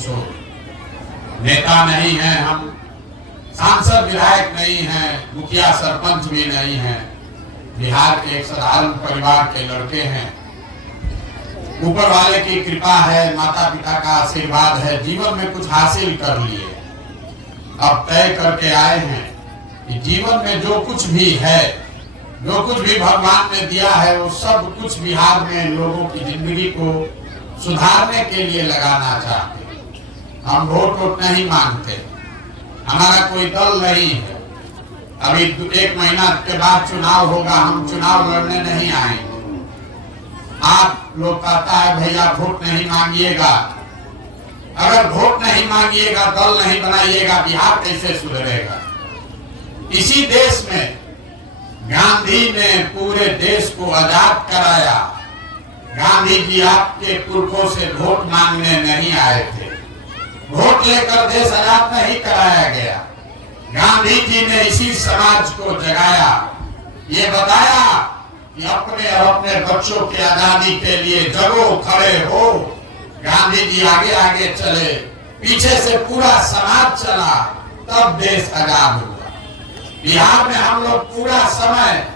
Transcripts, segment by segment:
किशोर। नेता नहीं हैं हम, सांसद विधायक नहीं हैं, मुखिया सरपंच भी नहीं हैं, बिहार के एक साधारण परिवार के लड़के हैं। ऊपर वाले की कृपा है, माता पिता का आशीर्वाद है, जीवन में कुछ हासिल कर लिए। अब तय करके आए हैं कि जीवन में जो कुछ भी है, जो कुछ भी भगवान ने दिया है, वो सब कुछ बिहार में लोगों की जिंदगी को सुधारने के लिए लगाना चाहते हैं। हम वोट नहीं मांगते, हमारा कोई दल नहीं है। अभी 1 महीना के बाद चुनाव होगा, हम चुनाव लड़ने नहीं आएंगे। आप लोग कहता है भैया वोट नहीं मांगिएगा, अगर वोट नहीं मांगिएगा, दल नहीं बनाइएगा, बिहार कैसे सुधरेगा? इसी देश में गांधी ने पूरे देश को आजाद कराया। गांधी जी आपके पुरखों से वोट मांगने नहीं आए थे, वोट लेकर देश आजाद नहीं कराया गया। गांधी जी ने इसी समाज को जगाया, ये बताया कि अपने और अपने बच्चों की आजादी के लिए जगो, खड़े हो। गांधी जी आगे आगे चले, पीछे से पूरा समाज चला, तब देश आजाद हुआ। बिहार में हम लोग पूरा समय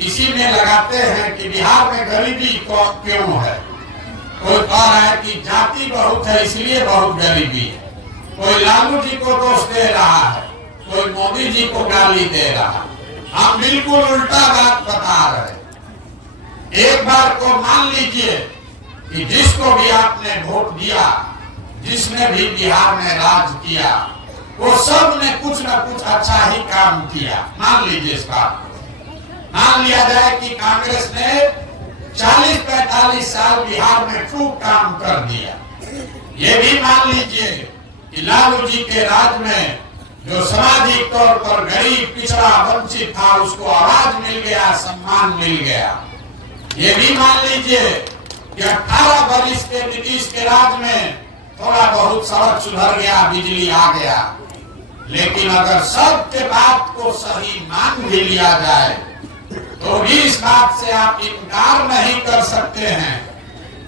इसी में लगाते हैं कि बिहार में गरीबी क्यों है। कोई कह रहा है कि जाति बहुत है इसलिए बहुत गरीबी है, कोई लालू जी को दोष दे रहा है, कोई मोदी जी को गाली दे रहा है। हम बिल्कुल उल्टा बात बता रहे हैं। एक बार को मान लीजिए कि जिसको भी आपने वोट दिया, जिसने भी बिहार में राज किया, वो सब ने कुछ न कुछ अच्छा ही काम किया। मान लीजिए इस बात को, मान लिया जाए कि कांग्रेस ने 40-45 साल बिहार में खूब काम कर दिया। ये भी मान लीजिए कि लालू जी के राज में जो सामाजिक तौर पर गरीब, पिछड़ा, वंचित था, उसको आवाज मिल गया, सम्मान मिल गया। ये भी मान लीजिए कि 18 वर्ष के नीतीश के राज में थोड़ा बहुत सड़क सुधर गया, बिजली आ गया। लेकिन अगर सबके बात को सही मान भी लिया जाए तो भी इस बात से आप इनकार नहीं कर सकते हैं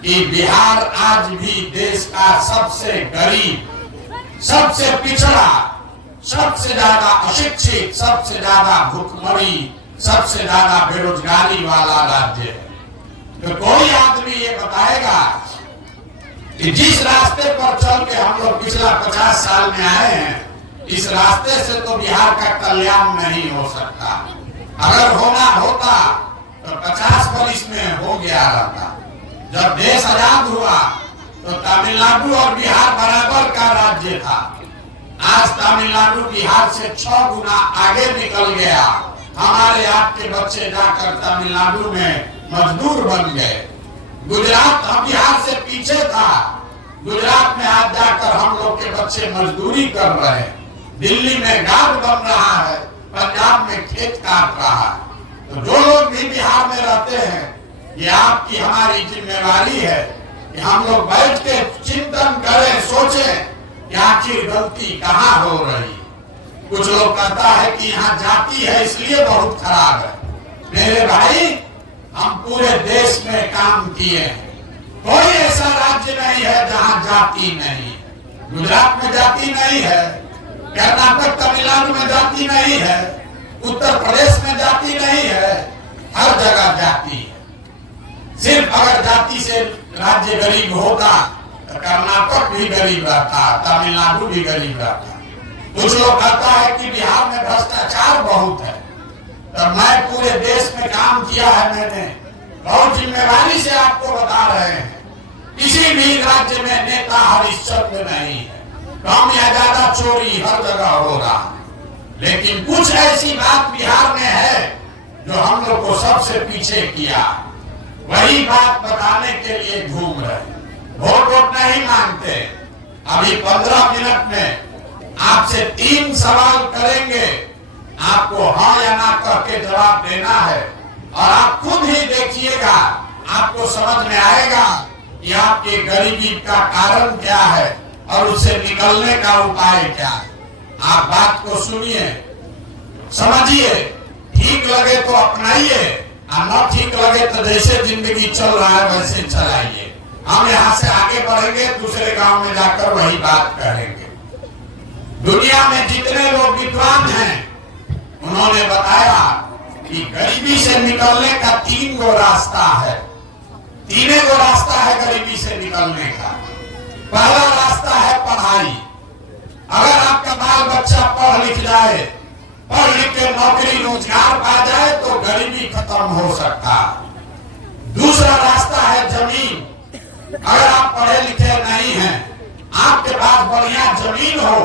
कि बिहार आज भी देश का सबसे गरीब, सबसे पिछड़ा, सबसे ज्यादा अशिक्षित, सबसे ज्यादा भुखमरी, सबसे ज्यादा बेरोजगारी वाला राज्य है। तो कोई आदमी ये बताएगा कि जिस रास्ते पर चल के हम लोग पिछला 50 साल में आए हैं, इस रास्ते से तो बिहार का कल्याण नहीं हो सकता। अगर होना होता तो 50 वर्ष में हो गया रहता। जब देश आजाद हुआ तो तमिलनाडु और बिहार बराबर का राज्य था। आज तमिलनाडु बिहार से 6 गुना आगे निकल गया। हमारे आपके बच्चे जाकर तमिलनाडु में मजदूर बन गए। गुजरात हम बिहार से पीछे था, गुजरात में आज जाकर हम लोग के बच्चे मजदूरी कर रहे हैं। दिल्ली में गार्ड बन रहा है, पंजाब में खेत काट रहा है। तो जो लोग भी बिहार में रहते हैं, ये आपकी हमारी जिम्मेवारी है कि हम लोग बैठ के चिंतन करें, सोचें कि आखिर गलती कहाँ हो रही। कुछ लोग कहता है कि यहाँ जाति है इसलिए बहुत खराब है। मेरे भाई, हम पूरे देश में काम किए हैं, कोई ऐसा राज्य नहीं है जहाँ जाति नहीं है। गुजरात में जाति नहीं है, कर्नाटक, तमिलनाडु में जाति नहीं है, उत्तर प्रदेश में जाति नहीं है, हर जगह जाति है। सिर्फ अगर जाति से राज्य गरीब होता तो कर्नाटक भी गरीब रहता, तमिलनाडु भी गरीब रहता। कुछ लोग कहता है कि बिहार में भ्रष्टाचार बहुत है। तब मैं पूरे देश में काम किया है, मैंने बहुत जिम्मेवारी से आपको बता रहे हैं। किसी भी राज्य में नेता हरिश्चंद्र नहीं है, कम या ज्यादा चोरी हर जगह हो रहा। लेकिन कुछ ऐसी बात बिहार में है जो हम लोग को सबसे पीछे किया, वही बात बताने के लिए घूम रहे। वोट नहीं मांगते। अभी 15 मिनट में आपसे 3 सवाल करेंगे, आपको हाँ या ना कह के जवाब देना है। और आप खुद ही देखिएगा, आपको समझ में आएगा कि आपकी गरीबी का कारण क्या है और उससे निकलने का उपाय क्या है। आप बात को सुनिए, समझिए, ठीक लगे तो अपनाइए, और न ठीक लगे तो जैसे जिंदगी चल रहा है वैसे चलाइए। हम यहाँ से आगे बढ़ेंगे, दूसरे गांव में जाकर वही बात करेंगे। दुनिया में जितने लोग विद्वान हैं उन्होंने बताया कि गरीबी से निकलने का 3 गो रास्ता है। 3 गो रास्ता है गरीबी से निकलने का। पहला रास्ता है पढ़ाई। अगर आपका बाल बच्चा पढ़ लिख जाए, पढ़ लिख के नौकरी रोजगार पा जाए तो गरीबी खत्म हो सकता है। दूसरा रास्ता है जमीन। अगर आप पढ़े लिखे नहीं हैं, आपके पास बढ़िया जमीन हो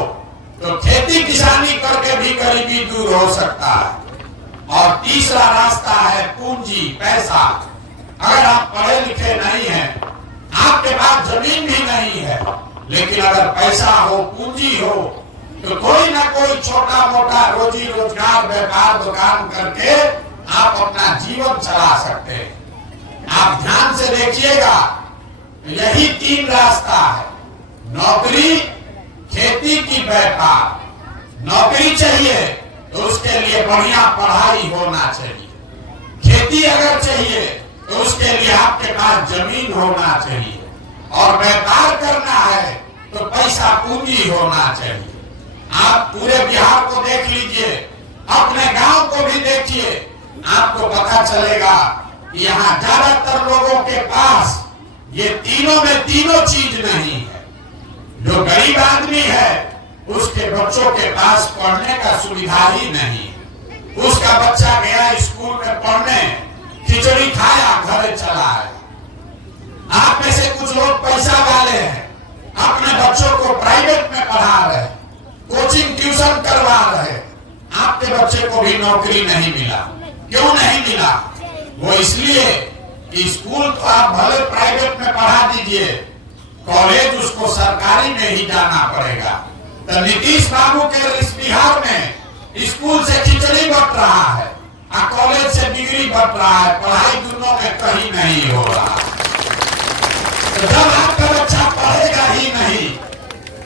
तो खेती किसानी करके भी गरीबी दूर हो सकता है। और तीसरा रास्ता है पूंजी, पैसा। अगर आप पढ़े लिखे नहीं हैं, आपके पास जमीन भी नहीं है, लेकिन अगर पैसा हो, पूंजी हो, तो कोई ना कोई छोटा मोटा रोजी रोजगार, व्यापार, दुकान करके आप अपना जीवन चला सकते हैं। आप ध्यान से देखिएगा, यही 3 रास्ता है। नौकरी, खेती की व्यापार। नौकरी चाहिए तो उसके लिए बढ़िया पढ़ाई होना चाहिए। खेती अगर चाहिए तो उसके लिए आपके पास जमीन होना चाहिए। और व्यापार करना है तो पैसा पूंजी होना चाहिए। आप पूरे बिहार को देख लीजिए, अपने गांव को भी देखिए, आपको पता चलेगा कि यहाँ ज्यादातर लोगों के पास ये तीनों में तीनों चीज नहीं है। जो गरीब आदमी है उसके बच्चों के पास पढ़ने का सुविधा ही नहीं। उसका बच्चा गया स्कूल में पढ़ने, खिचड़ी खाया, घर चला है। आप में से कुछ लोग पैसा वाले हैं, अपने बच्चों को प्राइवेट में पढ़ा रहे, कोचिंग ट्यूशन करवा रहे। आपके बच्चे को भी नौकरी नहीं मिला। क्यों नहीं मिला? वो इसलिए कि स्कूल तो आप भले प्राइवेट में पढ़ा दीजिए, कॉलेज उसको सरकारी में ही जाना पड़ेगा। तो नीतीश बाबू के इस बिहार में स्कूल से खिचड़ी बट रहा है और कॉलेज से डिग्री बट रहा है। पढ़ाई दोनों में कहीं नहीं हो रहा। तो जब आपका बच्चा पढ़ेगा ही नहीं,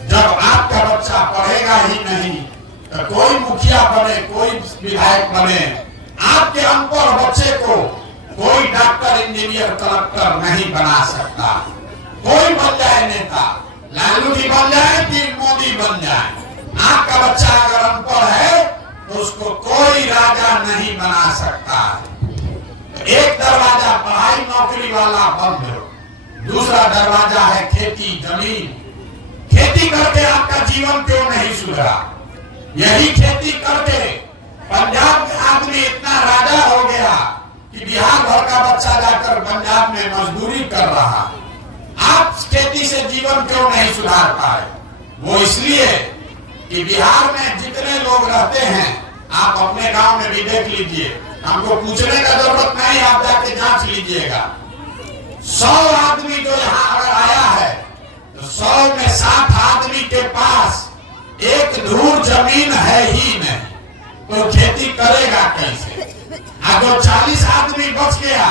जब आपका बच्चा पढ़ेगा ही नहीं, तो कोई मुखिया बने, कोई विधायक बने, आपके अनपढ़ बच्चे को कोई डॉक्टर, इंजीनियर, कलेक्टर नहीं बना सकता। कोई बन जाए नेता, लालू जी बन जाए कि मोदी बन जाए, आपका बच्चा अगर अनपढ़ है तो उसको कोई राजा नहीं बना सकता। एक दरवाजा पढ़ाई नौकरी वाला बंद हो, दूसरा दरवाजा है खेती, जमीन। खेती करके आपका जीवन क्यों नहीं सुधरा? यही खेती करके पंजाब में आदमी इतना राजा हो गया कि बिहार भर का बच्चा जाकर पंजाब में मजदूरी कर रहा। आप खेती से जीवन क्यों नहीं सुधार पाए? वो इसलिए कि बिहार में जितने लोग रहते हैं, आप अपने गांव में भी देख लीजिए, हमको पूछने का जरूरत नहीं, आप जाके जांच लीजिएगा। 100 आदमी जो यहाँ अगर आया है तो 100 में 60 आदमी के पास एक धूर जमीन है ही नहीं, तो खेती करेगा कैसे? अगर 40 आदमी बच गया,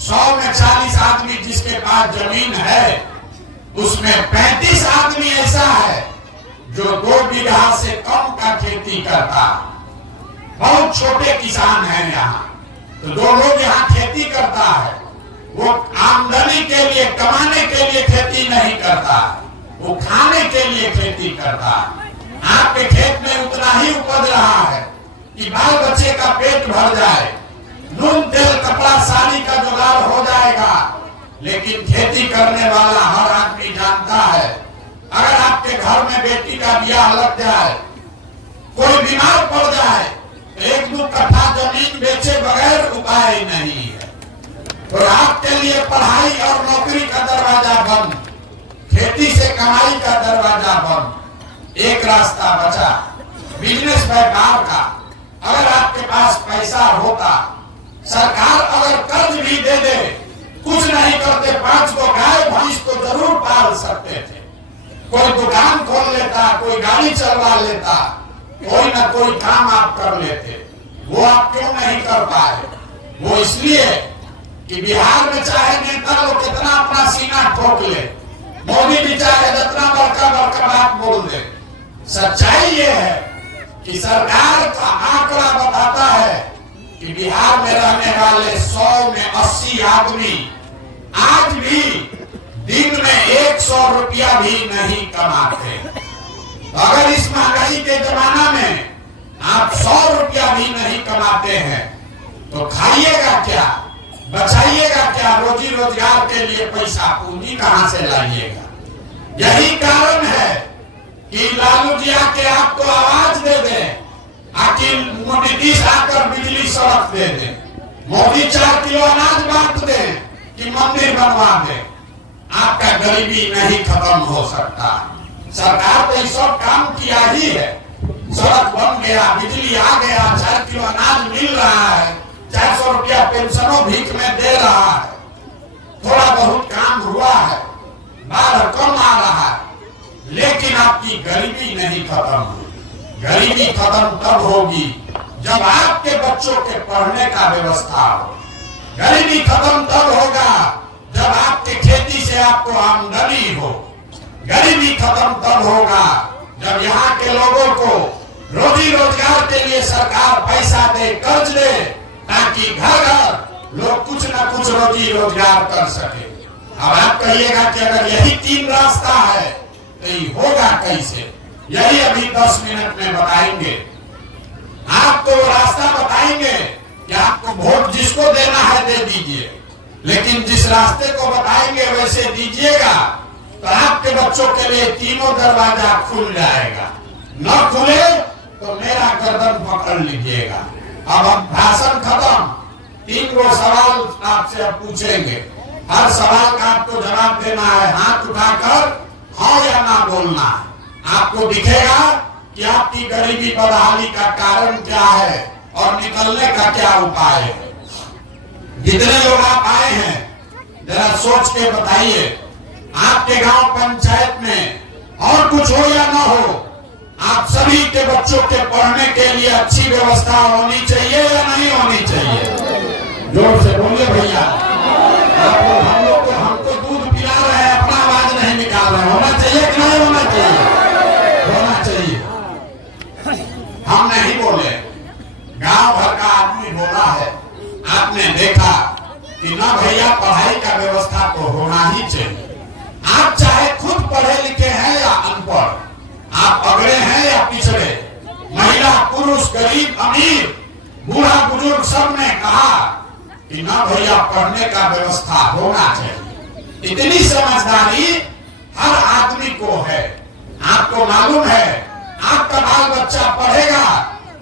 100 में 40 आदमी जिसके पास जमीन है, उसमें 35 आदमी ऐसा है जो 2 बीघा से कम का खेती करता। बहुत छोटे किसान हैं यहाँ, तो 2 लोग यहाँ खेती करता है। वो आमदनी के लिए, कमाने के लिए खेती नहीं करता, वो खाने के लिए खेती करता। आपके खेत में उतना ही उपज रहा है कि बाल बच्चे का पेट भर जाए, नून तेल कपड़ा साड़ी का जुगाड़ हो जाएगा। लेकिन खेती करने वाला हर आदमी जानता है, अगर आपके घर में बेटी का ब्याह लग जाए, कोई बीमार पड़ जाए, 1-2 कट्ठा जमीन बेचे बगैर उपाय नहीं है। तो आपके लिए पढ़ाई और नौकरी का दरवाजा बंद, खेती से कमाई का दरवाजा बंद। एक रास्ता बचा, बिजनेस व्यापार का। अगर आपके पास पैसा होता, सरकार अगर कर्ज भी दे दे, कुछ नहीं करते, 5 को गाय भैंस तो जरूर पाल सकते थे। कोई दुकान खोल लेता, कोई गाड़ी चलवा लेता, कोई ना कोई काम आप कर लेते। वो आप क्यों नहीं कर पाए? वो इसलिए कि बिहार में चाहे नेता लोग कितना अपना सीना ठोक ले, मोदी भी चाहे जितना बड़का बड़का बात बोल दे, सच्चाई ये है कि सरकार का आंकड़ा बताता है कि बिहार में रहने वाले 100 में 80 आदमी आज भी दिन में 100 रुपया भी नहीं कमाते। तो अगर इस महंगाई के जमाना में आप 100 रुपया भी नहीं कमाते हैं तो खाइएगा क्या, बचाइएगा क्या, रोजी रोजगार के लिए पैसा पूंजी कहां से लाइएगा। यही कारण है कि लालू जी आके आपको आवाज दे दे, आखिर नीतीश आकर बिजली सड़क दे दे, मोदी 4 किलो अनाज बांट दे कि मंदिर बनवा दे, आपका गरीबी नहीं खत्म हो सकता। सरकार तो सब काम किया ही है, सड़क बन गया, बिजली आ गया, 4 किलो अनाज मिल रहा है, 400 रुपया पेंशनों भीख में दे रहा है, थोड़ा बहुत काम हुआ है, बाढ़ कम आ रहा है, लेकिन आपकी गरीबी नहीं खत्म हुई। गरीबी खत्म तब होगी जब आपके बच्चों के पढ़ने का व्यवस्था हो। गरीबी खत्म तब होगा जब आपके खेती से आपको आमदनी हो। गरीबी खत्म तब होगा जब यहाँ के लोगों को रोजी रोजगार के लिए सरकार पैसा दे, कर्ज दे, ताकि घर घर लोग कुछ न कुछ रोजी रोजगार कर सके। अब आप कहिएगा कि अगर यही 3 रास्ता है तो ये होगा कैसे? यही अभी 10 मिनट में बताएंगे। आपको वो रास्ता बताएंगे कि आपको वोट जिसको देना है दे दीजिए, लेकिन जिस रास्ते को बताएंगे वैसे दीजिएगा तो आपके बच्चों के लिए तीनों दरवाजा खुल जाएगा। न खुले तो मेरा गर्दन पकड़ लीजिएगा। अब भाषण खत्म, 3 गो सवाल आपसे अब पूछेंगे। हर सवाल का आपको जवाब देना है, हाथ उठाकर हाँ या ना बोलना है। आपको दिखेगा कि आपकी गरीबी बदहाली का कारण क्या है और निकलने का क्या उपाय है। जितने लोग आप आए हैं जरा सोच के बताइए, आपके गांव पंचायत में और कुछ हो या ना हो, आप सभी के बच्चों के पढ़ने के लिए अच्छी व्यवस्था होनी चाहिए या नहीं होनी चाहिए? जोर से बोलिए भैया। हम लोग को हमको दूध पिला रहे हैं, अपना आवाज नहीं निकाल रहे। होना चाहिए कि नहीं होना चाहिए? होना चाहिए। हम नहीं बोले, गांव भर का आदमी बोला है। आपने देखा कि ना भैया पढ़ाई का व्यवस्था तो होना ही चाहिए। आप चाहे खुद पढ़े लिखे हैं या अनपढ़, आप अगड़े हैं या पिछड़े, महिला पुरुष गरीब अमीर बूढ़ा बुजुर्ग सब ने कहा कि ना भैया पढ़ने का व्यवस्था होना चाहिए। इतनी समझदारी हर आदमी को है। आपको मालूम है आपका बाल बच्चा पढ़ेगा,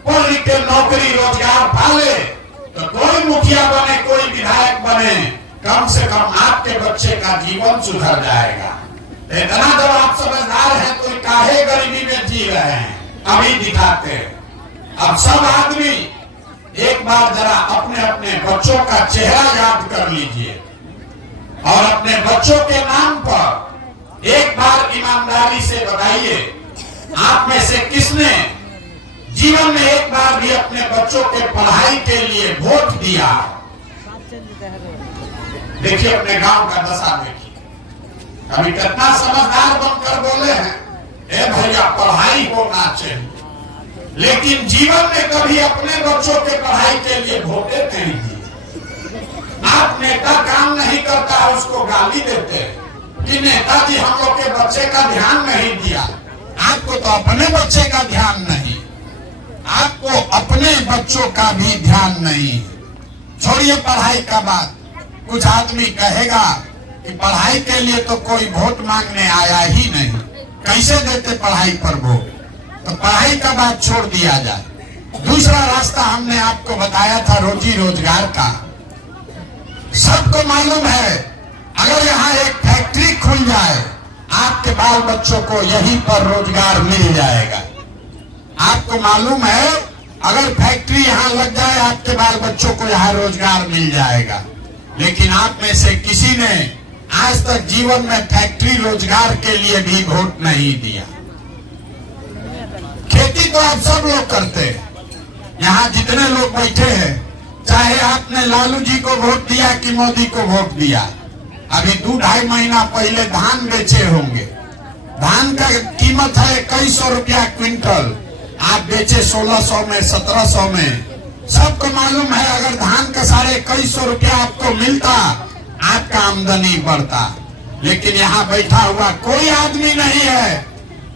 पढ़ लिख के नौकरी रोजगार पाले तो कोई मुखिया बने, कोई विधायक बने, कम से कम आपके बच्चे का जीवन सुधर जाएगा। इतना जब आप समझदार हैं तो काहे गरीबी में जी रहे हैं? अभी दिखाते हैं। अब सब आदमी एक बार जरा अपने अपने बच्चों का चेहरा याद कर लीजिए और अपने बच्चों के नाम पर एक बार ईमानदारी से बताइए, आप में से किसने जीवन में एक बार भी अपने बच्चों के पढ़ाई के लिए वोट दिया? देखिए अपने गांव का दशा देखिए, अभी कितना समझदार बनकर बोले हैं, ए भैया पढ़ाई होना चाहिए, लेकिन जीवन में कभी अपने बच्चों के पढ़ाई के लिए वोटे नहीं दिए। आप नेता काम नहीं करता उसको गाली देते कि नेताजी हम लोग के बच्चे का ध्यान नहीं दिया। आपको तो अपने बच्चे का ध्यान नहीं, आपको अपने बच्चों का भी ध्यान नहीं। छोड़िए पढ़ाई का बात, कुछ आदमी कहेगा कि पढ़ाई के लिए तो कोई वोट मांगने आया ही नहीं, कैसे देते पढ़ाई पर वोट? तो पढ़ाई का बात छोड़ दिया जाए। दूसरा रास्ता हमने आपको बताया था रोजी रोजगार का। सबको मालूम है अगर यहाँ एक फैक्ट्री खुल जाए आपके बाल बच्चों को यहीं पर रोजगार मिल जाएगा। आपको मालूम है अगर फैक्ट्री यहाँ लग जाए आपके बाल बच्चों को यहाँ रोजगार मिल जाएगा। लेकिन आप में से किसी ने आज तक जीवन में फैक्ट्री रोजगार के लिए भी वोट नहीं दिया। खेती तो आप सब लोग करते हैं। यहाँ जितने लोग बैठे हैं, चाहे आपने लालू जी को वोट दिया कि मोदी को वोट दिया, अभी 2-2.5 महीना पहले धान बेचे होंगे। धान का कीमत है 2100 रुपया क्विंटल, आप बेचे 1600 में, 1700 में। सबको मालूम है अगर धान का 2150 रुपया आपको मिलता आपका आमदनी बढ़ता। लेकिन यहाँ बैठा हुआ कोई आदमी नहीं है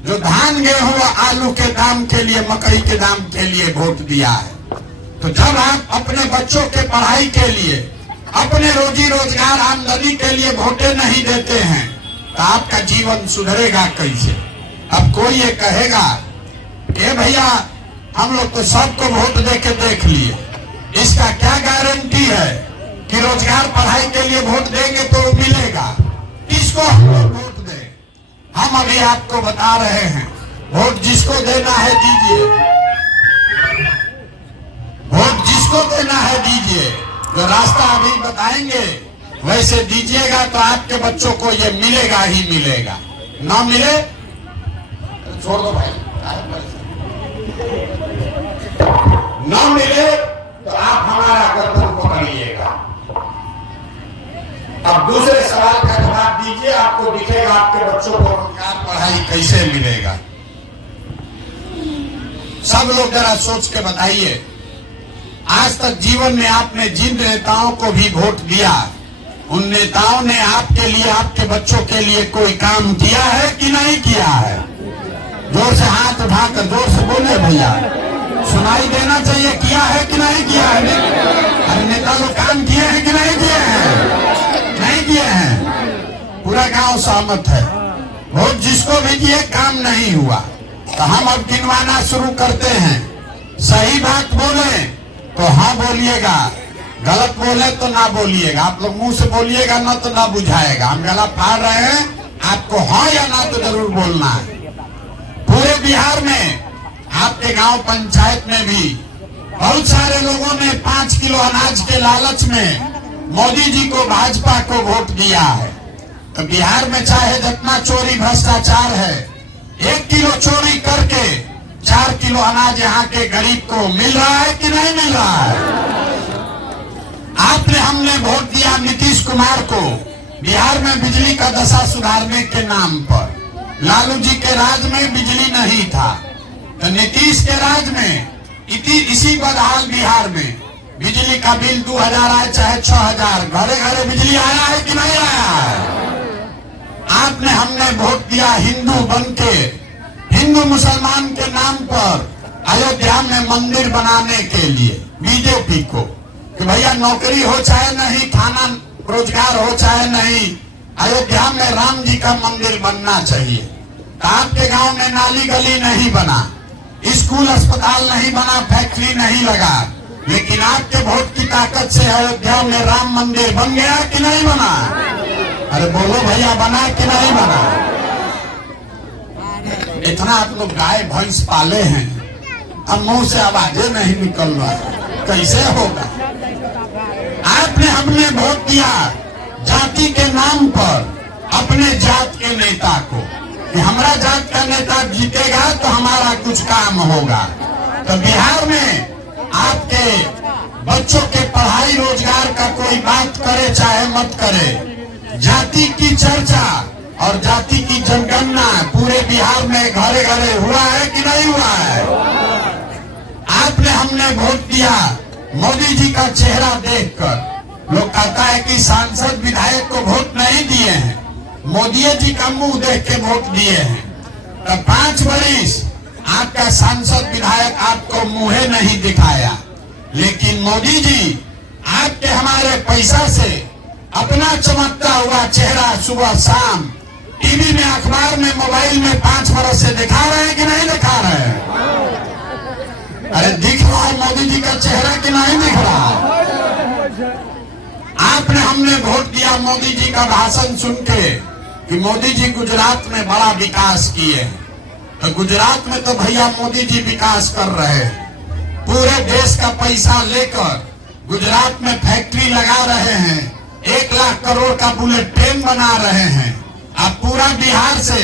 जो धान गेहूं आलू के दाम के लिए, मकई के दाम के लिए वोट दिया है। तो जब आप अपने बच्चों के पढ़ाई के लिए, अपने रोजी रोजगार आमदनी के लिए वोटें नहीं देते हैं तो आपका जीवन सुधरेगा कैसे? अब कोई ये कहेगा कि भैया हम लोग तो सबको वोट दे के देख लिए, इसका क्या गारंटी है कि रोजगार पढ़ाई के लिए वोट देंगे तो मिलेगा? किसको हम लोग वोट दें? हम अभी आपको बता रहे हैं, वोट जिसको देना है दीजिए, वोट जिसको देना है दीजिए। जो रास्ता अभी बताएंगे वैसे दीजिएगा तो आपके बच्चों को ये मिलेगा ही मिलेगा। ना मिले छोड़ दो भाई, ना मिले तो आप हमारा गर्दन पकड़िएगा। अब दूसरे सवाल का जवाब दीजिए, आपको दिखेगा आपके बच्चों को रोजगार पढ़ाई कैसे मिलेगा। सब लोग जरा सोच के बताइए, आज तक जीवन में आपने जिन नेताओं को भी वोट दिया, उन नेताओं ने आपके लिए, आपके बच्चों के लिए कोई काम किया है कि नहीं किया है? जोर से हाथ उठाकर जोर से बोले भैया, सुनाई देना चाहिए, किया है कि नहीं किया है? अरे नेता लोग काम किए हैं कि नहीं किए हैं? नहीं किए हैं। पूरा गांव सहमत है, वोट जिसको भी दिए काम नहीं हुआ। तो हम अब गिनवाना शुरू करते हैं। सही बात बोले तो हाँ बोलिएगा, गलत बोले तो ना बोलिएगा। आप लोग मुंह से बोलिएगा ना तो ना बुझाएगा। हम गला फाड़ रहे हैं, आपको हाँ या ना तो जरूर बोलना है। पूरे बिहार में आपके गांव पंचायत में भी बहुत सारे लोगों ने 5 किलो अनाज के लालच में मोदी जी को, भाजपा को वोट दिया है। तो बिहार में चाहे जितना चोरी भ्रष्टाचार है, 1 किलो चोरी करके 4 किलो अनाज यहाँ के गरीब को मिल रहा है कि नहीं मिल रहा है? आपने, हमने वोट दिया नीतीश कुमार को बिहार में बिजली का दशा सुधारने के नाम पर। लालू जी के राज में बिजली नहीं था, तो नीतीश के राज में इसी बदहाल बिहार में बिजली का बिल 2000 आए चाहे 6000, घरे घरे बिजली आया है कि नहीं आया है? आपने, हमने वोट दिया हिंदू बनके, हिंदू मुसलमान के नाम पर अयोध्या में मंदिर बनाने के लिए बीजेपी को, कि भैया नौकरी हो चाहे नहीं, खाना रोजगार हो चाहे नहीं, अयोध्या में राम जी का मंदिर बनना चाहिए। आपके गांव में नाली गली नहीं बना, स्कूल अस्पताल नहीं बना, फैक्ट्री नहीं लगा, लेकिन आपके वोट की ताकत से अयोध्या में राम मंदिर बन गया कि नहीं बना? अरे बोलो भैया, बना कि नहीं बना? इतना आप लोग गाय भैंस पाले हैं, अब मुंह से आवाजें नहीं निकल रहा है, कैसे होगा? आपने, हमने वोट दिया जाति के नाम पर अपने जात के नेता को, कि हमारा जात का नेता जीतेगा तो हमारा कुछ काम होगा। तो बिहार में आपके बच्चों के पढ़ाई रोजगार का कोई बात करे चाहे मत करे, जाति की चर्चा और जाति की जनगणना पूरे बिहार में घरे घरे हुआ है कि नहीं हुआ है? आपने, हमने वोट दिया मोदी जी का चेहरा देखकर। लोग कहता है कि सांसद विधायक को वोट नहीं दिए हैं, मोदी जी का मुंह देख के वोट दिए हैं। तो 5 वर्ष आपका सांसद विधायक आपको मुंह नहीं दिखाया, लेकिन मोदी जी आपके, हमारे पैसा से अपना चमकता हुआ चेहरा सुबह शाम टीवी में, अखबार में, मोबाइल में 5 वर्ष से दिखा रहे हैं कि नहीं दिखा रहे हैं? अरे दिख रहा है मोदी जी का चेहरा कि नहीं दिख रहा है? आपने, हमने वोट दिया मोदी जी का भाषण सुन के कि मोदी जी गुजरात में बड़ा विकास किए। तो गुजरात में तो भैया मोदी जी विकास कर रहे हैं, पूरे देश का पैसा लेकर गुजरात में फैक्ट्री लगा रहे हैं, 1 लाख करोड़ का बुलेट ट्रेन बना रहे हैं। अब पूरा बिहार से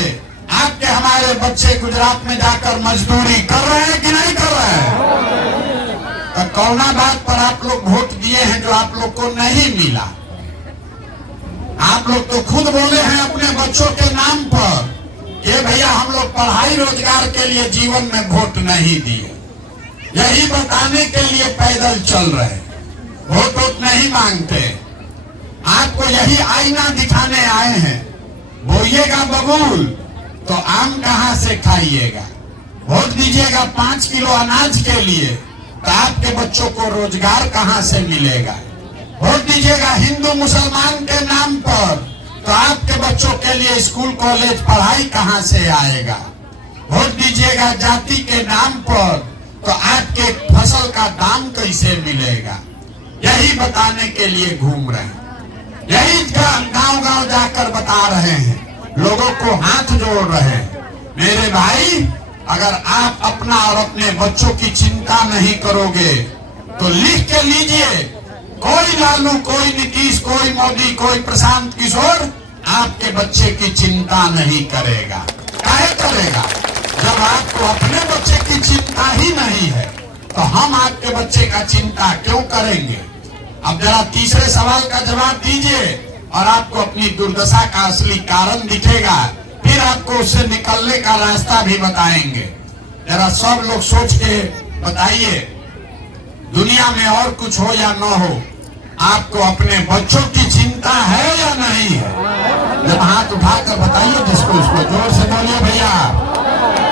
आपके, हमारे बच्चे गुजरात में जाकर मजदूरी कर रहे हैं कि नहीं कर रहे हैं? तो कौना बात पर आप लोग वोट दिए हैं जो आप लोग को नहीं मिला? आप लोग तो खुद बोले हैं अपने बच्चों के नाम पर कि भैया हम लोग पढ़ाई रोजगार के लिए जीवन में वोट नहीं दिए। यही बताने के लिए पैदल चल रहे, वोट नहीं मांगते। आपको यही आईना दिखाने आए हैं बोइएगा बबूल तो आम कहां से खाइएगा। वोट दीजिएगा 5 किलो अनाज के लिए तो आपके बच्चों को रोजगार कहां से मिलेगा। वोट दीजिएगा हिंदू मुसलमान के नाम पर तो आपके बच्चों के लिए स्कूल कॉलेज पढ़ाई कहां से आएगा। वोट दीजिएगा जाति के नाम पर तो आपके फसल का दाम कैसे मिलेगा। यही बताने के लिए घूम रहे हैं, यही गांव गांव जाकर बता रहे हैं, लोगों को हाथ जोड़ रहे हैं। मेरे भाई, अगर आप अपना और अपने बच्चों की चिंता नहीं करोगे तो लिख के लीजिए, कोई लालू, कोई नीतीश, कोई मोदी, कोई प्रशांत किशोर आपके बच्चे की चिंता नहीं करेगा। काहे करेगा? जब आपको अपने बच्चे की चिंता ही नहीं है तो हम आपके बच्चे का चिंता क्यों करेंगे। अब जरा तीसरे सवाल का जवाब दीजिए और आपको अपनी दुर्दशा का असली कारण दिखेगा, फिर आपको उससे निकलने का रास्ता भी बताएंगे। जरा सब लोग सोच के बताइए, दुनिया में और कुछ हो या न हो, आपको अपने बच्चों की चिंता है या नहीं है? जब हाथ उठाकर बताइए जिसको उसको, जोर से बोलिए भैया।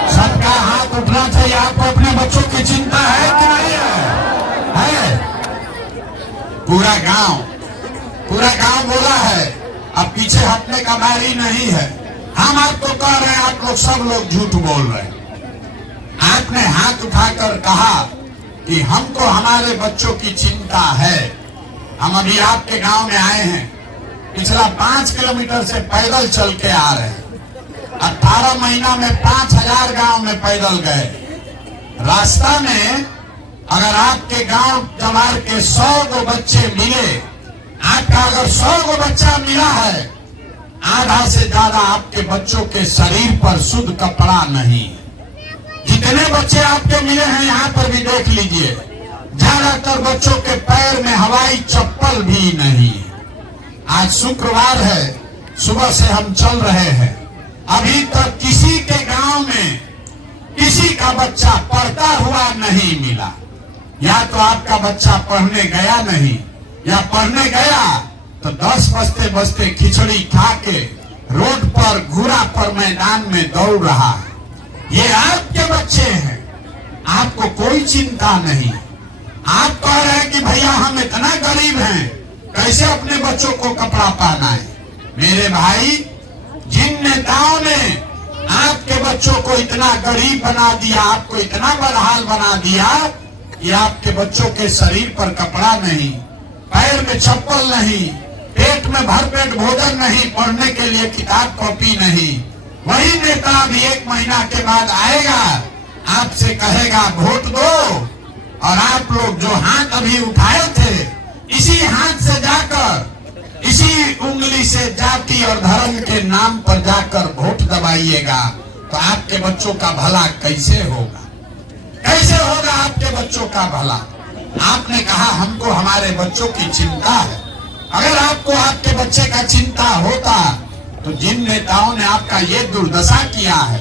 सबका हाथ उठना चाहिए। आपको अपने बच्चों की चिंता है कि नहीं है? पूरा गांव बोला है, अब पीछे हटने का बारी नहीं है। हम आपको कह रहे हैं, आप लोग सब लोग झूठ बोल रहे हैं। आपने हाथ उठाकर कहा कि हमको हमारे बच्चों की चिंता है। हम अभी आपके गांव में आए हैं, पिछला 5 किलोमीटर से पैदल चल के आ रहे हैं। 18 महीना में 5000 गांव में पैदल गए। रास्ता में अगर आपके गांव जवार के 100 गो बच्चे मिले, आपका अगर 100 गो बच्चा मिला है, आधा से ज्यादा आपके बच्चों के शरीर पर शुद्ध कपड़ा नहीं। जितने बच्चे आपके मिले हैं यहाँ पर भी देख लीजिए, ज्यादातर बच्चों के पैर में हवाई चप्पल भी नहीं। आज शुक्रवार है, सुबह से हम चल रहे हैं, अभी तक किसी के गांव में किसी का बच्चा पढ़ता हुआ नहीं मिला। या तो आपका बच्चा पढ़ने गया नहीं, या पढ़ने गया तो 10 बजते बजते खिचड़ी खा के रोड पर घूरा पर मैदान में दौड़ रहा है। ये आपके बच्चे हैं, आपको कोई चिंता नहीं। आप कह रहे हैं कि भैया हम इतना गरीब हैं, कैसे अपने बच्चों को कपड़ा पहना है। मेरे भाई, जिन नेताओं ने आपके बच्चों को इतना गरीब बना दिया, आपको इतना बदहाल बना दिया कि आपके बच्चों के शरीर पर कपड़ा नहीं, पैर में चप्पल नहीं, पेट में भरपेट भोजन नहीं, पढ़ने के लिए किताब कॉपी नहीं, वही नेता अभी 1 महीना के बाद आएगा, आपसे कहेगा वोट दो, और आप लोग जो हाथ अभी उठाए थे, इसी हाथ से जाकर, इसी उंगली से जाति और धर्म के नाम पर जाकर वोट दबाइएगा, तो आपके बच्चों का भला कैसे होगा? कैसे होगा आपके बच्चों का भला? आपने कहा हमको हमारे बच्चों की चिंता है। अगर आपको आपके बच्चे का चिंता होता तो जिन नेताओं ने आपका ये दुर्दशा किया है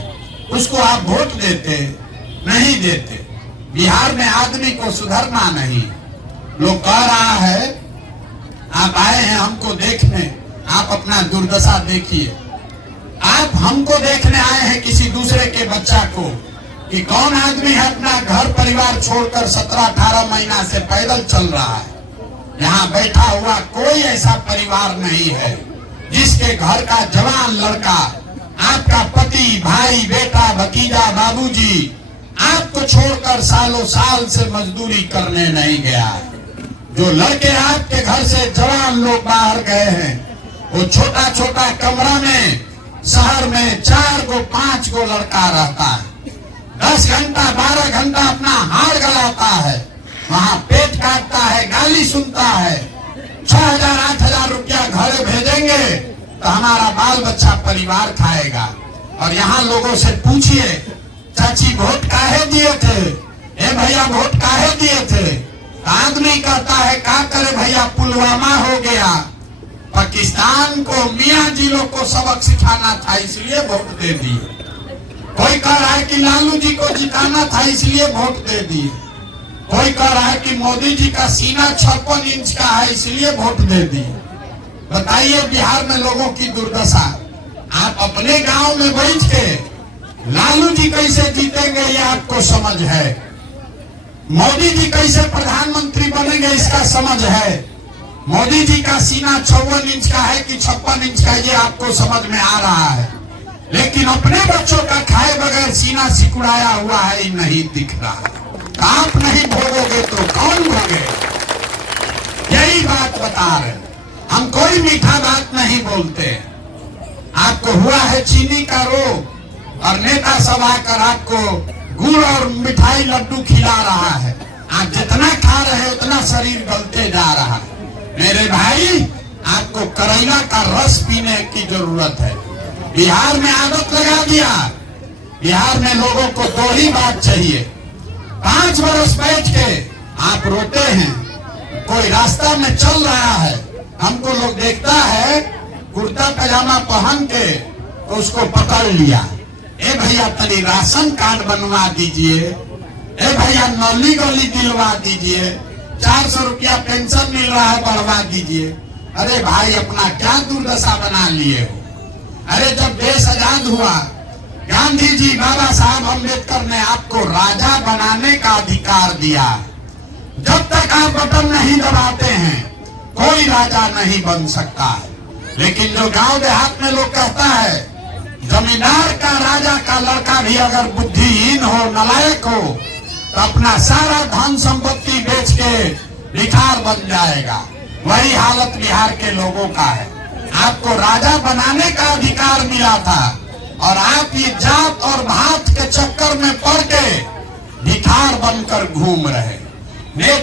उसको आप वोट देते? नहीं देते। बिहार में आदमी को सुधरना नहीं। लोग कह रहा है आप आए हैं हमको देखने, आप अपना दुर्दशा देखिए। आप हमको देखने आए हैं किसी दूसरे के बच्चा को, कि कौन आदमी है अपना घर परिवार छोड़कर 17-18 महीना से पैदल चल रहा है। यहाँ बैठा हुआ कोई ऐसा परिवार नहीं है जिसके घर का जवान लड़का, आपका पति, भाई, बेटा, भतीजा, बाबूजी आपको छोड़कर सालों साल से मजदूरी करने नहीं गया है। जो लड़के आपके घर से जवान लोग बाहर गए हैं, वो छोटा छोटा कमरा में शहर में 4 गो 5 गो लड़का रहता है। 10 घंटा 12 घंटा अपना हाड़ गलाता है, वहाँ पेट काटता है, गाली सुनता है। 6,000-8,000 रुपया घर भेजेंगे तो हमारा बाल बच्चा परिवार खाएगा। और यहाँ लोगों से पूछिए, चाची वोट काहे दिए थे? ए भैया वोट काहे दिए थे? आदमी कहता है क्या करे भैया, पुलवामा हो गया, पाकिस्तान को मियाँ जी लोग को सबक सिखाना था इसलिए वोट दे दिए। कोई कह रहा है कि लालू जी को जिताना था इसलिए वोट दे दिए। कोई कह रहा है कि मोदी जी का सीना 56 इंच का है इसलिए वोट दे दिए। बताइए बिहार में लोगों की दुर्दशा। आप अपने गांव में बैठ के लालू जी कैसे जीतेंगे ये आपको समझ है, मोदी जी कैसे प्रधानमंत्री बनेंगे इसका समझ है, मोदी जी का सीना 54 इंच का है कि 56 इंच का ये आपको समझ में आ रहा है, लेकिन अपने बच्चों का खाए बगैर सीना सिकुड़ाया हुआ है ये नहीं दिख रहा। आप नहीं भोगोगे तो कौन भोगे? यही बात बता रहे, हम कोई मीठा बात नहीं बोलते। आपको हुआ है चीनी का रोग और नेता सब आकर आपको गुड़ और मिठाई लड्डू खिला रहा है, आप जितना खा रहे हैं उतना शरीर गलते जा रहा है। मेरे भाई, आपको करेला का रस पीने की जरूरत है। बिहार में आदत लगा दिया, बिहार में लोगों को दो ही बात चाहिए। 5 बरस बैठ के आप रोते हैं, कोई रास्ता में चल रहा है, हमको लोग देखता है कुर्ता पैजामा पहन के तो उसको पकड़ लिया, ए भैया तनी राशन कार्ड बनवा दीजिए, ए भैया नली गली दिलवा दीजिए, 400 रुपया पेंशन मिल रहा है बढ़वा दीजिए। अरे भाई, अपना क्या दुर्दशा बना लिए हो? अरे जब देश आजाद हुआ, गांधी जी बाबा साहब अम्बेडकर ने आपको राजा बनाने का अधिकार दिया। जब तक आप बटन नहीं दबाते हैं कोई राजा नहीं बन सकता है। लेकिन जो गांव देहात में लोग कहता है जमींदार का राजा का लड़का भी अगर बुद्धिहीन हो, नालायक हो, तो अपना सारा धन संपत्ति बेच के भिखार बन जाएगा। वही हालत बिहार के लोगों का है। आपको राजा बनाने का अधिकार मिला था और आप ये जात और भात के चक्कर में पड़ के भिखार बनकर घूम रहे।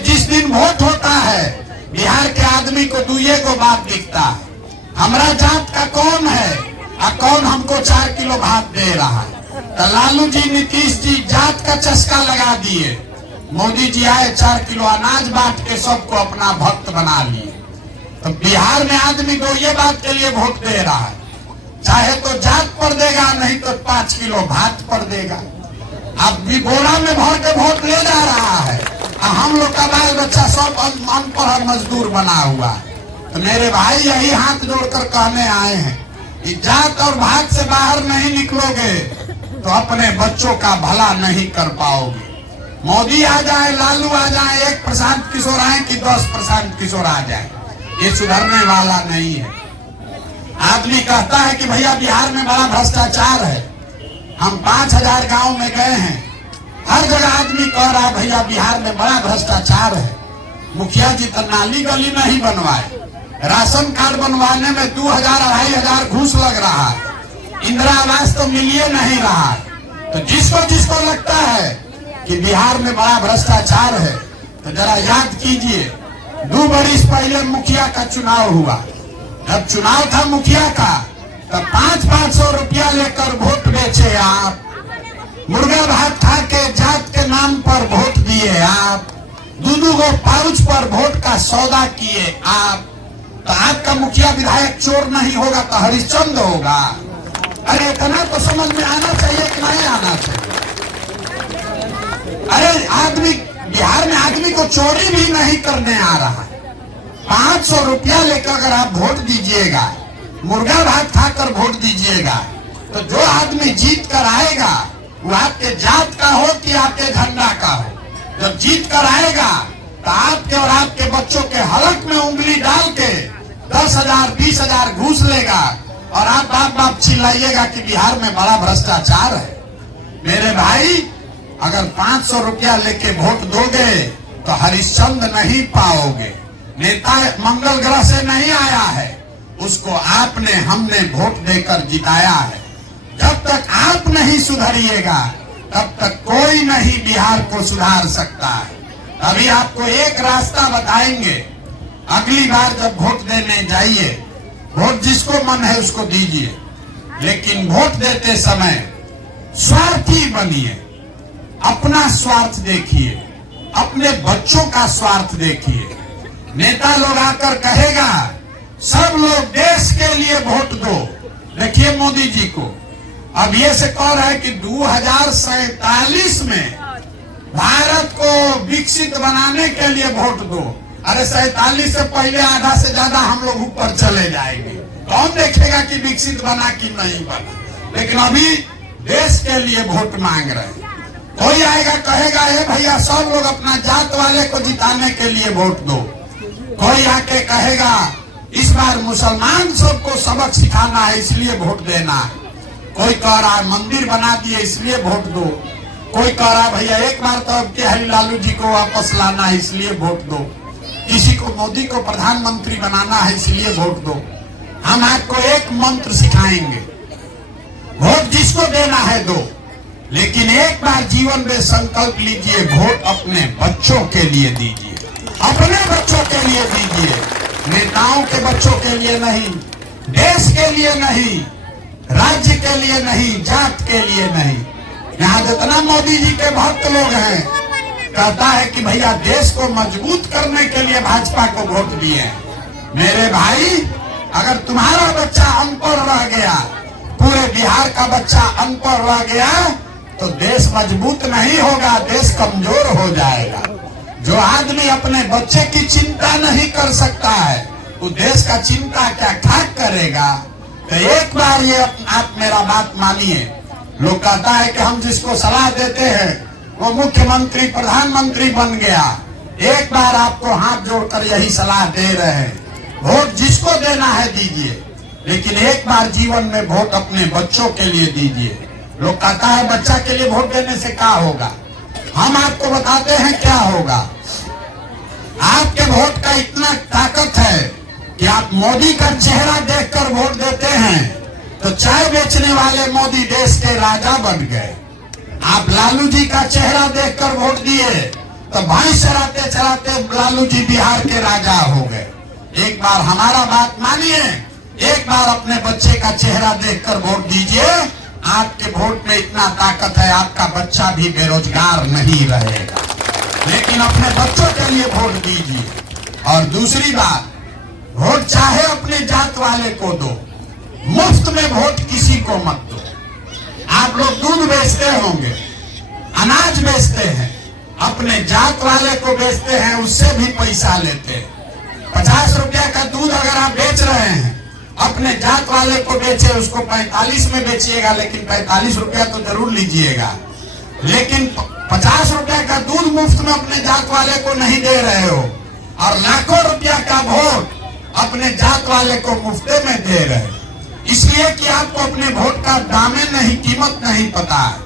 जिस दिन वोट होता है बिहार के आदमी को दुए को बात दिखता है, हमारा जात का कौन है और कौन हमको 4 किलो भात दे रहा है। तो लालू जी, नीतीश जी जात का चस्का लगा दिए, मोदी जी आए 4 किलो अनाज बांट के सबको अपना भक्त बना लिए। तो बिहार में आदमी को ये बात के लिए वोट दे रहा है, चाहे तो जात पर देगा, नहीं तो 5 किलो भात पर देगा। अब भी बोरा में भर के वोट ले जा रहा है और हम लोग का बाल बच्चा सब अनपढ़ मजदूर बना हुआ है। तो मेरे भाई, यही हाथ जोड़कर कहने आए हैं कि जात और भात से बाहर नहीं निकलोगे तो अपने बच्चों का भला नहीं कर पाओगे। मोदी आ जाए, लालू आ जाए, एक प्रशांत किशोर आए कि 10 प्रशांत किशोर आ जाए, ये सुधरने वाला नहीं है। आदमी कहता है कि भैया बिहार में बड़ा भ्रष्टाचार है। हम 5000 गांव में गए हैं, हर जगह आदमी कह रहा है भैया बिहार में बड़ा भ्रष्टाचार है। मुखिया जी तो नाली गली नहीं बनवाए, राशन कार्ड बनवाने में 2000-2500 घूस लग रहा है, इंदिरा आवास तो मिलिए नहीं रहा है। तो जिसको जिसको लगता है कि बिहार में बड़ा भ्रष्टाचार है तो जरा याद कीजिए, 2 बरिस पहले मुखिया का चुनाव हुआ। जब चुनाव था मुखिया का तो 500-500 रुपया लेकर वोट बेचे आप, मुर्गा भात खा के जात के नाम पर वोट दिए आप, 2-2 गो पाउच पर वोट का सौदा किए आप। तो आपका मुखिया विधायक चोर नहीं होगा तो हरिश्चंद्र होगा। अरे इतना तो समझ में आना चाहिए कि नहीं आना चाहिए? अरे आदमी, बिहार में आदमी को चोरी भी नहीं करने आ रहा है। 500 रुपया लेकर अगर आप वोट दीजिएगा, मुर्गा भात खाकर वोट दीजिएगा, तो जो आदमी जीत कर आएगा वो आपके जात का हो कि आपके झंडा का हो, जब जीत कर आएगा तो आपके और आपके बच्चों के हलक में उंगली डाल के 10,000-20,000 घूस लेगा और आप बाप बाप चिल्लाइएगा कि बिहार में बड़ा भ्रष्टाचार है। मेरे भाई, अगर 500 रुपया लेके वोट दोगे तो हरिश्चंद्र नहीं पाओगे। नेता मंगल ग्रह से नहीं आया है, उसको आपने हमने वोट देकर जिताया है। जब तक आप नहीं सुधरिएगा तब तक कोई नहीं बिहार को सुधार सकता है। अभी आपको एक रास्ता बताएंगे, अगली बार जब वोट देने जाइए, वोट जिसको मन है उसको दीजिए, लेकिन वोट देते समय स्वार्थी बनिए। अपना स्वार्थ देखिए, अपने बच्चों का स्वार्थ देखिए। नेता लोग आकर कहेगा सब लोग देश के लिए वोट दो। देखिए मोदी जी को अब ये से कह रहा है कि 2047 में भारत को विकसित बनाने के लिए वोट दो। अरे 47 से पहले आधा से ज्यादा हम लोग ऊपर चले जाएंगे। कौन देखेगा कि विकसित बना कि नहीं बना। लेकिन अभी देश के लिए वोट मांग रहे हैं। कोई आएगा कहेगा ए भैया सब लोग अपना जात वाले को जिताने के लिए वोट दो। कोई आके कहेगा इस बार मुसलमान सबको सबक सिखाना है इसलिए वोट देना है। कोई कह रहा है मंदिर बना दिए इसलिए वोट दो। कोई कह रहा है भैया एक बार तो अब के हरी लालू जी को वापस लाना है इसलिए वोट दो। किसी को मोदी को प्रधानमंत्री बनाना है इसलिए वोट दो। हम आपको एक मंत्र सिखाएंगे, वोट जिसको देना है दो, लेकिन एक बार जीवन में संकल्प लीजिए वोट अपने बच्चों के लिए दीजिए, अपने बच्चों के लिए दीजिए, नेताओं के बच्चों के लिए नहीं, देश के लिए नहीं, राज्य के लिए नहीं, जात के लिए नहीं। यहाँ जितना मोदी जी के भक्त लोग हैं कहता है कि भैया देश को मजबूत करने के लिए भाजपा को वोट दिए। मेरे भाई अगर तुम्हारा बच्चा अनपढ़ रह गया, पूरे बिहार का बच्चा अनपढ़ रह गया तो देश मजबूत नहीं होगा, देश कमजोर हो जाएगा। जो आदमी अपने बच्चे की चिंता नहीं कर सकता है वो देश का चिंता क्या ठाक करेगा। तो एक बार ये आप मेरा बात मानिए। लोग कहता है कि हम जिसको सलाह देते हैं वो मुख्यमंत्री प्रधानमंत्री बन गया। एक बार आपको हाथ जोड़कर यही सलाह दे रहे हैं, वोट जिसको देना है दीजिए, लेकिन एक बार जीवन में वोट अपने बच्चों के लिए दीजिए। लोग कहता है बच्चा के लिए वोट देने से क्या होगा, हम आपको बताते हैं क्या होगा। आपके वोट का इतना ताकत है कि आप मोदी का चेहरा देखकर वोट देते हैं तो चाय बेचने वाले मोदी देश के राजा बन गए। आप लालू जी का चेहरा देखकर वोट दिए तो भैंस चराते चराते लालू जी बिहार के राजा हो गए। एक बार हमारा बात मानिए, एक बार अपने बच्चे का चेहरा देखकर वोट दीजिए। आपके वोट में इतना ताकत है, आपका बच्चा भी बेरोजगार नहीं रहेगा। लेकिन अपने बच्चों के लिए वोट दीजिए। और दूसरी बात, वोट चाहे अपने जात वाले को दो, मुफ्त में वोट किसी को मत दो। आप लोग दूध बेचते होंगे, अनाज बेचते हैं, अपने जात वाले को बेचते हैं, उससे भी पैसा लेते हैं। 50 रुपया का दूध अगर आप बेच रहे हैं, अपने जात वाले को बेचे, उसको 45 में बेचिएगा, लेकिन 45 रुपया तो जरूर लीजिएगा। लेकिन 50 रुपया का दूध मुफ्त में अपने जात वाले को नहीं दे रहे हो और लाखों रुपया का वोट अपने जात वाले को मुफ्ते में दे रहे हो, इसलिए कि आपको अपने वोट का दामन नहीं, कीमत नहीं पता है।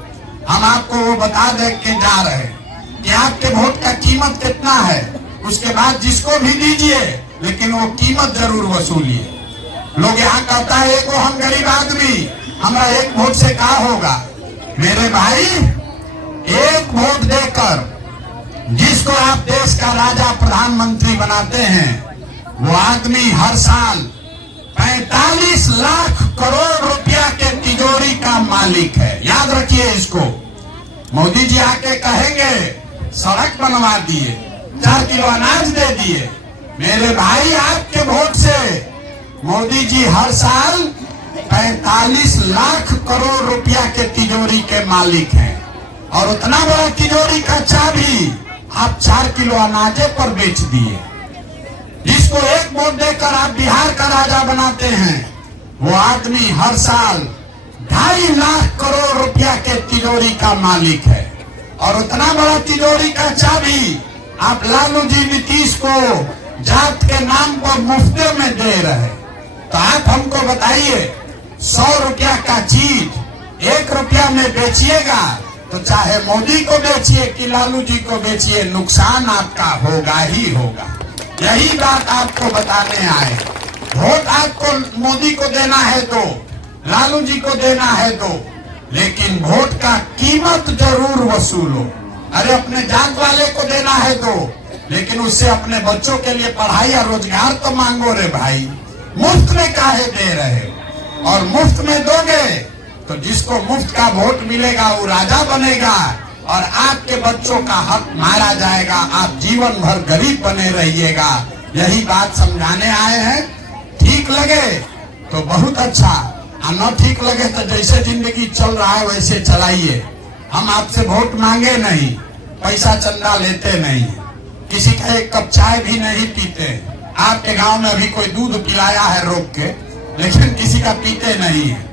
हम आपको वो बता दे के जा रहे हैं कि आपके वोट का कीमत कितना है। उसके बाद जिसको भी दीजिए लेकिन वो कीमत जरूर वसूलिए। लोग यहाँ कहता है एक हम गरीब आदमी, हमारा एक वोट से क्या होगा। मेरे भाई, एक वोट देकर जिसको आप देश का राजा प्रधानमंत्री बनाते हैं वो आदमी हर साल 45 लाख करोड़ रुपया के तिजोरी का मालिक है। याद रखिए इसको। मोदी जी आके कहेंगे सड़क बनवा दिए, 4 किलो अनाज दे दिए। मेरे भाई, आपके वोट से मोदी जी हर साल 45 लाख करोड़ रुपया के तिजोरी के मालिक हैं। और उतना बड़ा तिजोरी का चाबी आप 4 किलो अनाजे पर बेच दिए। जिसको एक वोट देकर आप बिहार का राजा बनाते हैं वो आदमी हर साल 2.5 लाख करोड़ रुपया के तिजोरी का मालिक है। और उतना बड़ा तिजोरी का चाबी आप लालू जी नीतीश को जात के नाम पर मुफ्ते में दे रहे। तो आप हमको बताइए, 100 रुपया का चीज 1 रुपया में बेचिएगा तो चाहे मोदी को बेचिए कि लालू जी को बेचिए, नुकसान आपका होगा ही होगा। यही बात आपको बताने आए। वोट आपको मोदी को देना है तो, लालू जी को देना है तो, लेकिन वोट का कीमत जरूर वसूलो। अरे अपने जात वाले को देना है तो, लेकिन उससे अपने बच्चों के लिए पढ़ाई और रोजगार तो मांगो रे भाई। मुफ्त में काहे दे रहे हो? और मुफ्त में दोगे तो जिसको मुफ्त का वोट मिलेगा वो राजा बनेगा और आपके बच्चों का हक मारा जाएगा। आप जीवन भर गरीब बने रहिएगा। यही बात समझाने आए हैं। ठीक लगे तो बहुत अच्छा, और न ठीक लगे तो जैसे जिंदगी चल रहा है वैसे चलाइए। हम आपसे वोट मांगे नहीं, पैसा चंदा लेते नहीं, किसी का एक कप चाय भी नहीं पीते। आपके गांव में अभी कोई दूध पिलाया है रोक के लेकिन किसी का पीते नहीं है।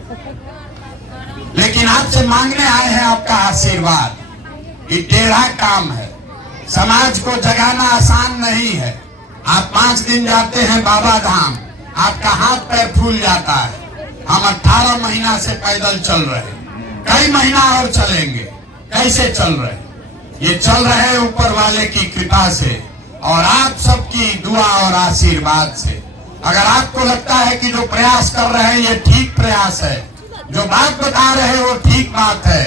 लेकिन आपसे मांगने आए हैं आपका आशीर्वाद। ये टेढ़ा काम है, समाज को जगाना आसान नहीं है। आप 5 दिन जाते हैं बाबा धाम, आपका हाथ पैर फूल जाता है। हम 18 महीना से पैदल चल रहे, कई महीना और चलेंगे। कैसे चल रहे? ये चल रहे हैं ऊपर वाले की कृपा से और आप सबकी दुआ और आशीर्वाद से। अगर आपको लगता है कि जो प्रयास कर रहे हैं ये ठीक प्रयास है, जो बात बता रहे हैं वो ठीक बात है,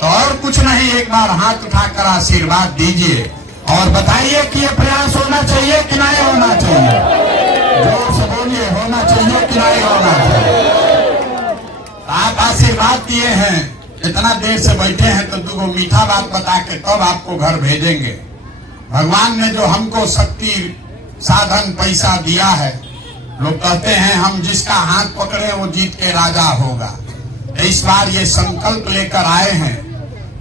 तो और कुछ नहीं, एक बार हाथ उठाकर आशीर्वाद दीजिए और बताइए कि ये प्रयास होना चाहिए कि नहीं होना चाहिए। जोर से बोलिए, होना चाहिए कि नहीं होना चाहिए। आप आशीर्वाद दिए हैं, इतना देर से बैठे हैं तो 2 मीठा बात बता के तब आपको घर भेजेंगे। भगवान ने जो हमको शक्ति, साधन, पैसा दिया है, लोग कहते हैं हम जिसका हाथ पकड़े वो जीत के राजा होगा। इस बार ये संकल्प लेकर आए हैं,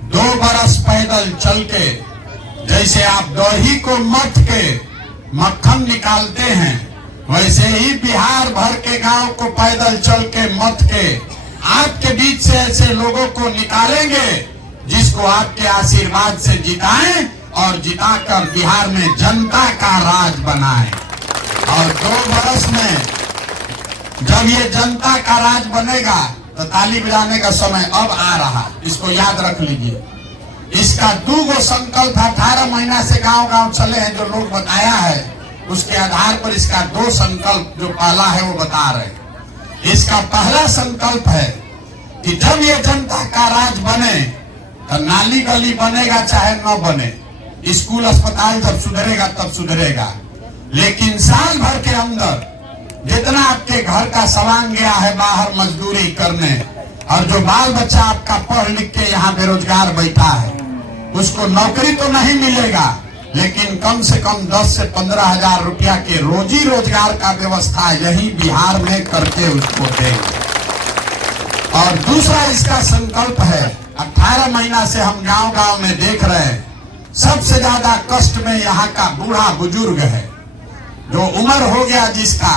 2 बरस पैदल चल के, जैसे आप दही को मथ के मक्खन निकालते हैं, वैसे ही बिहार भर के गांव को पैदल चल के मथ के आपके बीच से ऐसे लोगों को निकालेंगे जिसको आपके आशीर्वाद से जिताएं और जिताकर बिहार में जनता का राज बनाएं। और 2 बरस में जब ये जनता का राज बनेगा तो ताली बजाने का समय अब आ रहा, इसको याद रख लीजिए। इसका 2 संकल्प 18 महीना से गांव-गांव चले हैं, जो लोग बताया है उसके आधार पर इसका 2 संकल्प जो पहला है वो बता रहे हैं। इसका पहला संकल्प है कि जब ये जनता का राज बने तो नाली गली बनेगा चाहे न बने, स्कूल अस्पताल जब सुधरेगा तब सुधरेगा, लेकिन साल भर के अंदर जितना आपके घर का सामान गया है बाहर मजदूरी करने, और जो बाल बच्चा आपका पढ़ लिख के यहाँ बेरोजगार बैठा है, उसको नौकरी तो नहीं मिलेगा, लेकिन कम से कम 10 से 15 हजार रुपया के रोजी रोजगार का व्यवस्था यही बिहार में करके उसको देंगे। और दूसरा इसका संकल्प है, 18 महीना से हम गांव-गांव में देख रहे हैं, सबसे ज्यादा कष्ट में यहाँ का बूढ़ा बुजुर्ग है, जो उम्र हो गया जिसका,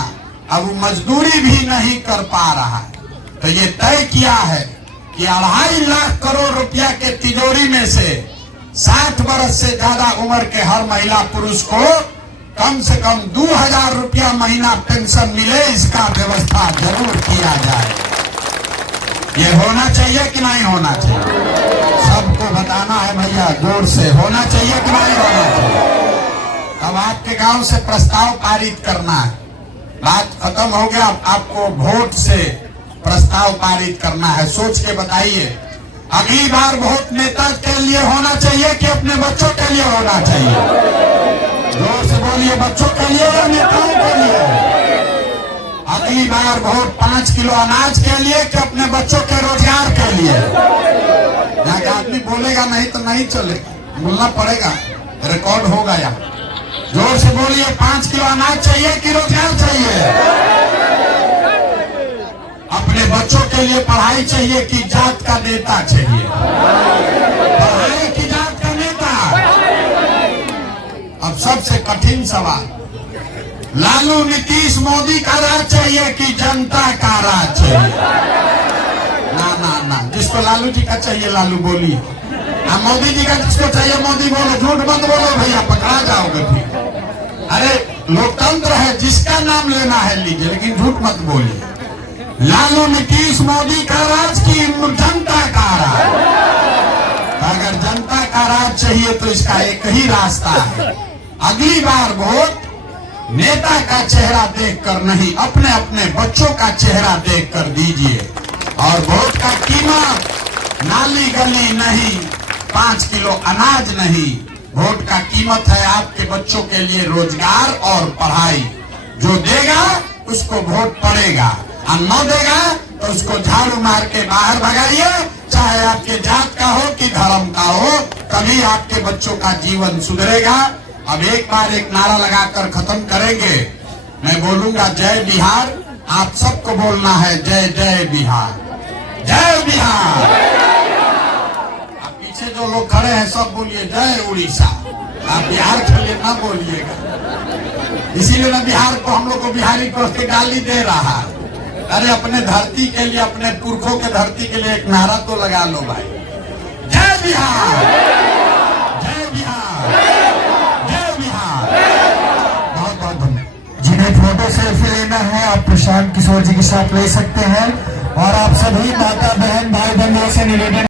अब वो मजदूरी भी नहीं कर पा रहा है। तो ये तय किया है कि 2.5 लाख करोड़ रुपया के तिजोरी में से 60 वर्ष से ज्यादा उम्र के हर महिला पुरुष को कम से कम 2000 रुपया महीना पेंशन मिले, इसका व्यवस्था जरूर किया जाए। ये होना चाहिए कि नहीं होना चाहिए? सबको बताना है भैया, जोर से, होना चाहिए कि नहीं होना चाहिए? अब आपके गांव से प्रस्ताव पारित करना है, बात खत्म हो गया। आपको वोट से प्रस्ताव पारित करना है, सोच के बताइए। अगली बार वोट नेता के लिए होना चाहिए कि अपने बच्चों के लिए होना चाहिए? जोर से बोलिए, बच्चों के लिए या नेताओं के लिए? अगली बार वोट 5 किलो अनाज के लिए कि अपने बच्चों के रोजगार के लिए? यहाँ का आदमी बोलेगा नहीं तो नहीं चलेगा, बोलना पड़ेगा, रिकॉर्ड होगा यहाँ। जोर से बोलिए, 5 किलो अनाज चाहिए कि रोजगार चाहिए? अपने बच्चों के लिए पढ़ाई चाहिए कि जात का नेता चाहिए? पढ़ाई की जात का नेता? अब सबसे कठिन सवाल, लालू नीतीश मोदी का राज चाहिए कि जनता का राज चाहिए? ना ना ना, जिसको लालू जी का चाहिए लालू बोलिए, मोदी जी का जिसको चाहिए मोदी बोलो। झूठ मत बोलो भैया, पकड़ा जाओगे फिर। अरे लोकतंत्र है, जिसका नाम लेना है लीजिए, लेकिन झूठ मत बोलिए। लालू नीतीश मोदी का राज की जनता का राज? अगर जनता का राज चाहिए तो इसका एक ही रास्ता है, अगली बार वोट नेता का चेहरा देखकर नहीं, अपने अपने बच्चों का चेहरा देखकर दीजिए। और वोट का कीमत नाली गली नहीं, 5 किलो अनाज नहीं, वोट का कीमत है आपके बच्चों के लिए रोजगार और पढ़ाई। जो देगा उसको वोट पड़ेगा, और न देगा तो उसको झाड़ू मार के बाहर भगाइए, चाहे आपके जात का हो कि धर्म का हो, तभी आपके बच्चों का जीवन सुधरेगा। अब एक बार एक नारा लगाकर खत्म करेंगे। मैं बोलूंगा जय बिहार, आप सबको बोलना है जय जय बिहार, जय बिहार। आप पीछे जो लोग खड़े हैं सब बोलिए जय उड़ीसा। आप बिहार के लिए ना बोलिएगा, इसीलिए ना बिहार को हम लोग को बिहारी कह के गाली दे रहा है। अरे अपने धरती के लिए, अपने पुरखों के धरती के लिए एक नारा तो लगा लो भाई। जय बिहार, जय बिहार, जय बिहार। बहुत बहुत धन्यवाद। जिन्हें फोटो सेल्फी लेना है आप प्रशांत किशोर जी के साथ ले सकते हैं। और आप सभी माता बहन भाई बंधुओं से निवेदन